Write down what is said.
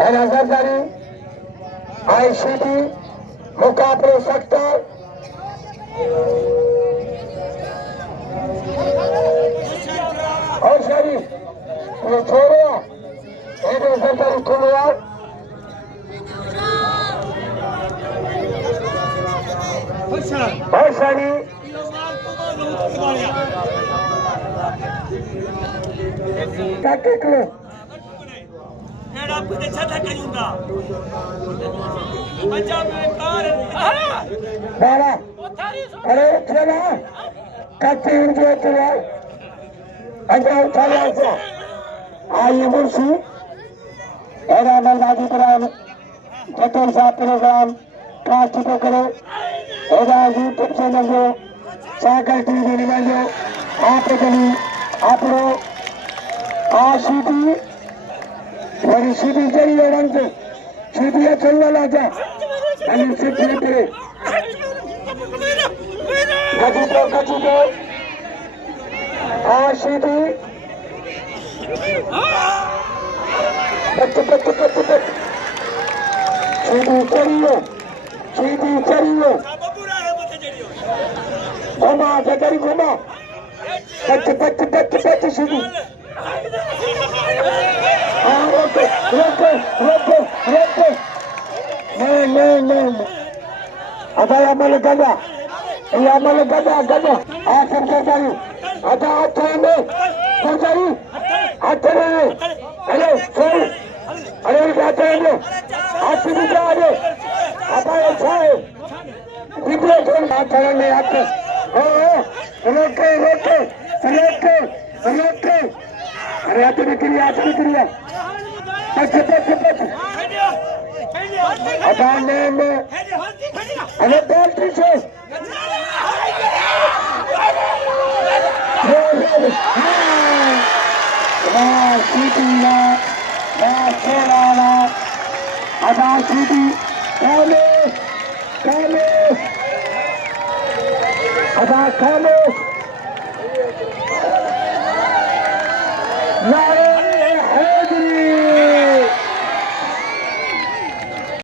Al-Azhari, ICT, मुकाबले सकता और शरीफ ये छोड़ो एक सरकारी खुलवा और शरीफ क्या कहते बाला अरे चला कच्ची उनके चला अच्छा उठा लिया ऐसा आइए मुर्शी एरा मलबाजी प्रोग्राम जटोल साहब प्रोग्राम कास्ट को करो एरा यूट्यूब चैनल जो सागर टीवी निकल जो आप कभी आप लोग आशीती वरी सीधी चली रंग से सीधी चलने लगा अनिल सिद्धि पे गजूतो आशीती बच सीधी चलियो घुमा जगरी घुमा बच सीधी रोको नहीं ada amal gada akhir terjadi ada atrane terjadi atrane ayo sorry ayo atrane atrane jare apa yang saya video kan atrane atrane oh roke अरे आते क्रिया अरे बोल पीछे सीटी